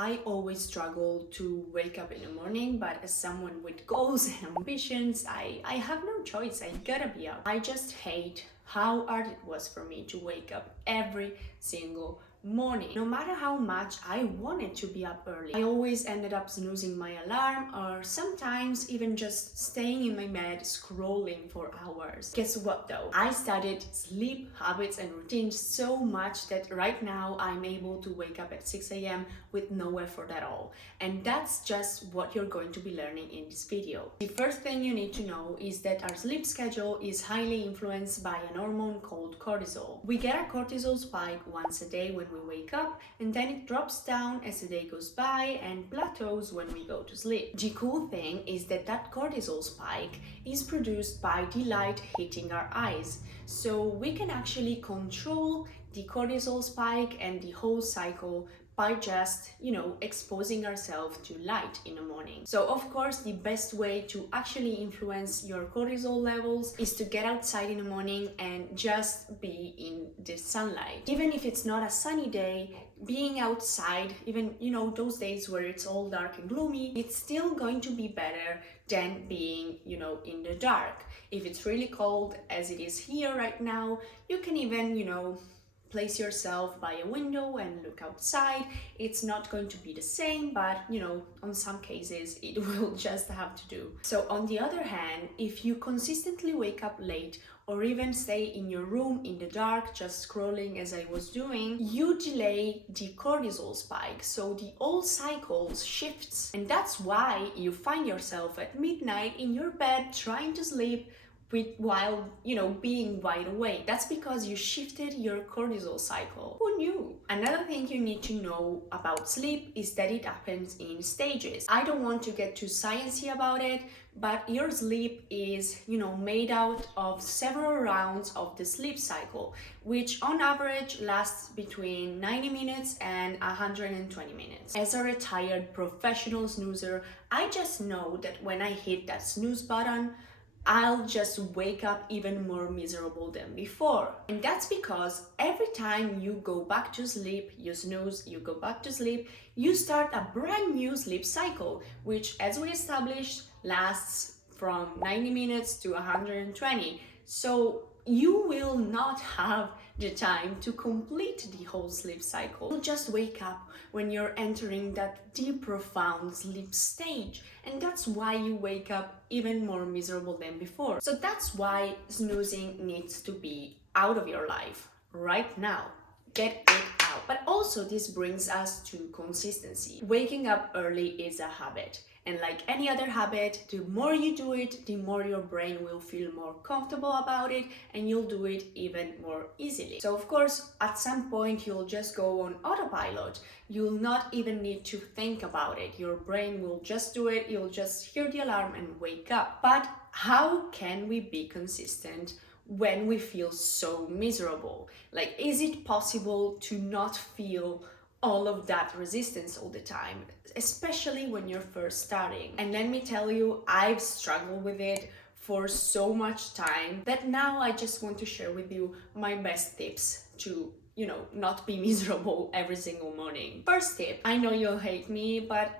I always struggle to wake up in the morning, but as someone with goals and ambitions, I have no choice. I gotta be up. I just hate how hard it was for me to wake up every single morning. No matter how much I wanted to be up early, I always ended up snoozing my alarm or sometimes even just staying in my bed scrolling for hours. Guess what though? I studied sleep habits and routines so much that right now I'm able to wake up at 6 a.m. with no effort at all. And that's just what you're going to be learning in this video. The first thing you need to know is that our sleep schedule is highly influenced by an hormone called cortisol. We get a cortisol spike once a day when we wake up, and then it drops down as the day goes by and plateaus when we go to sleep. The cool thing is that cortisol spike is produced by the light hitting our eyes, so we can actually control the cortisol spike and the whole cycle by just, exposing ourselves to light in the morning. So of course, the best way to actually influence your cortisol levels is to get outside in the morning and just be in the sunlight. Even if it's not a sunny day, being outside, even, those days where it's all dark and gloomy, it's still going to be better than being, in the dark. If it's really cold, as it is here right now, you can even, place yourself by a window and look outside. It's not going to be the same, but on some cases it will just have to do. So on the other hand, if you consistently wake up late or even stay in your room in the dark just scrolling as I was doing, you delay the cortisol spike, so the whole cycle shifts. And that's why you find yourself at midnight in your bed trying to sleep while being wide awake. That's because you shifted your cortisol cycle. Who knew? Another thing you need to know about sleep is that it happens in stages. I don't want to get too sciencey about it, but your sleep is made out of several rounds of the sleep cycle, which on average lasts between 90 minutes and 120 minutes. As a retired professional snoozer, I just know that when I hit that snooze button, I'll just wake up even more miserable than before. And that's because every time you go back to sleep, you snooze, you go back to sleep, you start a brand new sleep cycle, which, as we established, lasts from 90 minutes to 120. So you will not have the time to complete the whole sleep cycle. You'll just wake up when you're entering that deep, profound sleep stage. And that's why you wake up even more miserable than before. So that's why snoozing needs to be out of your life right now. Get it out. But also this brings us to consistency. Waking up early is a habit. And like any other habit, the more you do it, the more your brain will feel more comfortable about it and you'll do it even more easily. So of course, at some point, you'll just go on autopilot. You'll not even need to think about it. Your brain will just do it. You'll just hear the alarm and wake up. But how can we be consistent when we feel so miserable? Like, is it possible to not feel all of that resistance all the time, especially when you're first starting? And let me tell you, I've struggled with it for so much time that now I just want to share with you my best tips to not be miserable every single morning. First tip, I know you'll hate me, but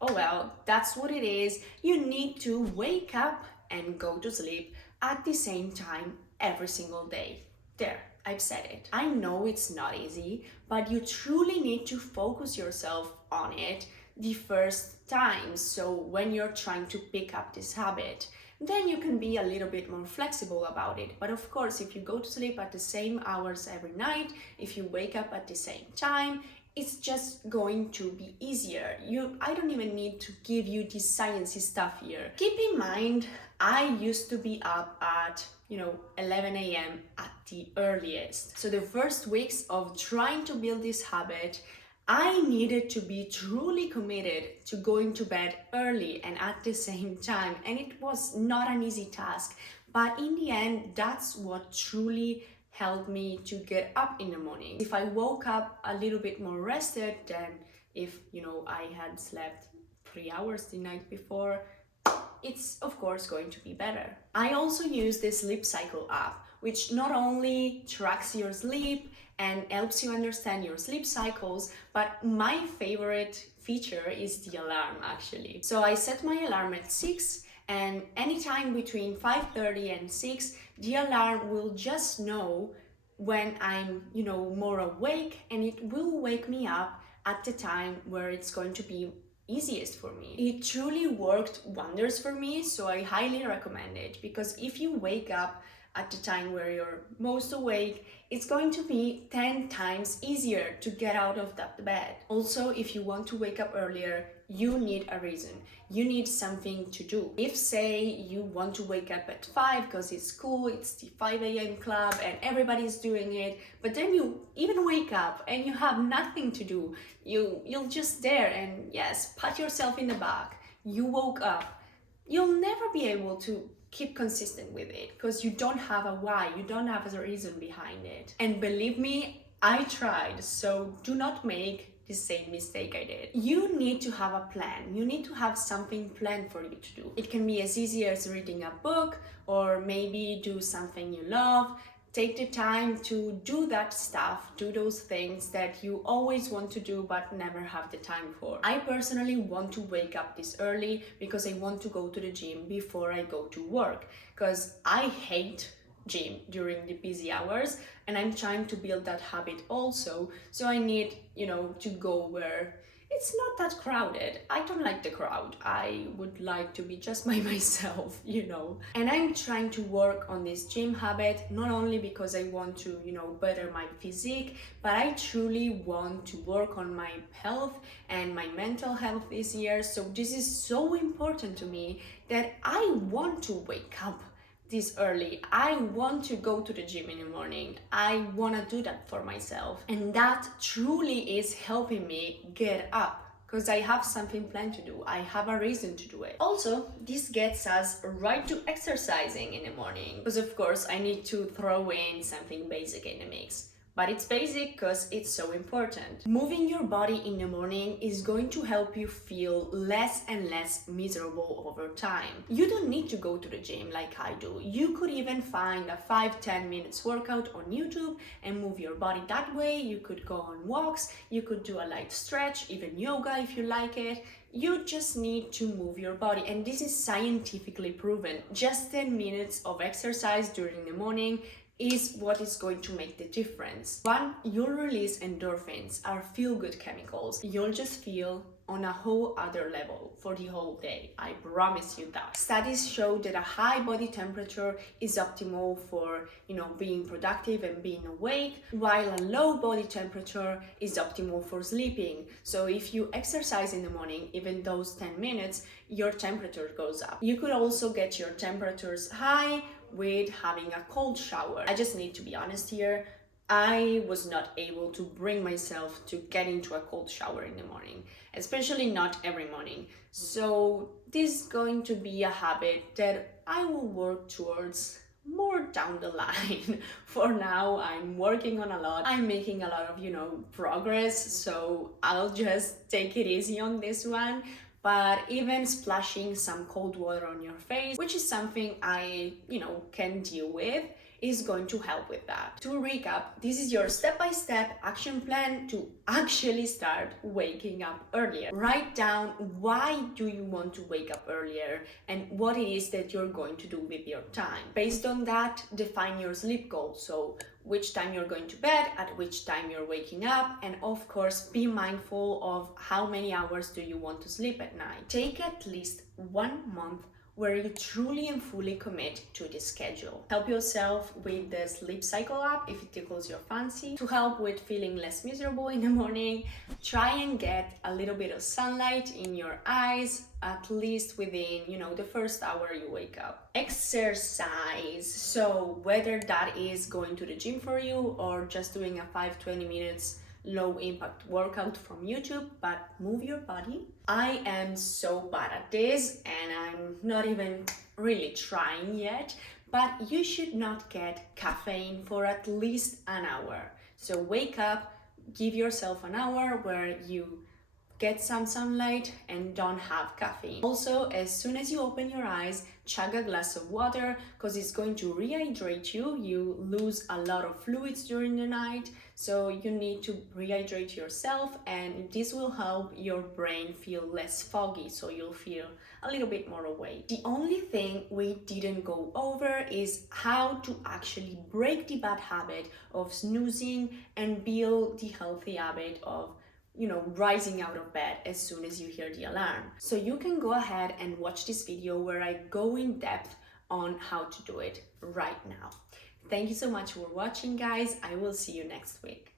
oh well, that's what it is. You need to wake up and go to sleep at the same time every single day. There, I've said it. I know it's not easy, but you truly need to focus yourself on it the first time. So when you're trying to pick up this habit, then you can be a little bit more flexible about it. But of course, if you go to sleep at the same hours every night, if you wake up at the same time, it's just going to be easier. I don't even need to give you the sciencey stuff here. Keep in mind, I used to be up at 11 a.m. at the earliest. So the first weeks of trying to build this habit, I needed to be truly committed to going to bed early and at the same time. And it was not an easy task. But in the end, that's what truly helped me to get up in the morning. If I woke up a little bit more rested than if, I had slept 3 hours the night before, it's of course going to be better. I also use the Sleep Cycle app, which not only tracks your sleep and helps you understand your sleep cycles. But my favorite feature is the alarm actually. So I set my alarm at 6, and anytime between 5:30 and 6, the alarm will just know when I'm, more awake, and it will wake me up at the time where it's going to be easiest for me. It truly worked wonders for me, so I highly recommend it, because if you wake up at the time where you're most awake, it's going to be 10 times easier to get out of that bed. Also, if you want to wake up earlier, you need a reason. You need something to do. If, say, you want to wake up at 5 because it's cool, it's the 5 a.m. club and everybody's doing it, but then you even wake up and you have nothing to do, you'll just there and yes, pat yourself in the back. You woke up. You'll never be able to keep consistent with it because you don't have a why, you don't have a reason behind it. And believe me, I tried, so do not make the same mistake I did. You need to have a plan. You need to have something planned for you to do. It can be as easy as reading a book, or maybe do something you love. Take the time to do that stuff, do those things that you always want to do but never have the time for. I personally want to wake up this early because I want to go to the gym before I go to work, because I hate gym during the busy hours, and I'm trying to build that habit also. So I need, to go where it's not that crowded. I don't like the crowd. I would like to be just by myself, And I'm trying to work on this gym habit, not only because I want to, better my physique, but I truly want to work on my health and my mental health this year. So this is so important to me that I want to wake up this early. I want to go to the gym in the morning. I want to do that for myself. And that truly is helping me get up because I have something planned to do. I have a reason to do it. Also, this gets us right to exercising in the morning, because of course I need to throw in something basic in the mix. But it's basic because it's so important. Moving your body in the morning is going to help you feel less and less miserable over time. You don't need to go to the gym like I do. You could even find a 5-10 minutes workout on YouTube and move your body that way. You could go on walks, you could do a light stretch, even yoga if you like it. You just need to move your body, and this is scientifically proven. Just 10 minutes of exercise during the morning is what is going to make the difference. One, you'll release endorphins, our feel-good chemicals. You'll just feel on a whole other level for the whole day. I promise you that. Studies show that a high body temperature is optimal for, being productive and being awake, while a low body temperature is optimal for sleeping. So if you exercise in the morning, even those 10 minutes, your temperature goes up. You could also get your temperatures high with having a cold shower. I just need to be honest here. I was not able to bring myself to get into a cold shower in the morning, especially not every morning. So this is going to be a habit that I will work towards more down the line. For now, I'm working on a lot. I'm making a lot of, progress, so I'll just take it easy on this one. But even splashing some cold water on your face, which is something I, can deal with, is going to help with that. To recap, this is your step-by-step action plan to actually start waking up earlier. Write down why do you want to wake up earlier and what it is that you're going to do with your time. Based on that, define your sleep goal. So which time you're going to bed, at which time you're waking up, and of course be mindful of how many hours do you want to sleep at night. Take at least 1 month where you truly and fully commit to this schedule. Help yourself with the Sleep Cycle app if it tickles your fancy to help with feeling less miserable in the morning. Try and get a little bit of sunlight in your eyes, at least within, the first hour you wake up. Exercise. So whether that is going to the gym for you or just doing a 5-20 minutes low impact workout from YouTube, but move your body. I am so bad at this and I'm not even really trying yet, but you should not get caffeine for at least an hour. So wake up, give yourself an hour where you get some sunlight, and don't have caffeine. Also, as soon as you open your eyes, chug a glass of water because it's going to rehydrate you. You lose a lot of fluids during the night, so you need to rehydrate yourself, and this will help your brain feel less foggy, so you'll feel a little bit more awake. The only thing we didn't go over is how to actually break the bad habit of snoozing and build the healthy habit of rising out of bed as soon as you hear the alarm. So you can go ahead and watch this video where I go in depth on how to do it right now. Thank you so much for watching, guys. I will see you next week.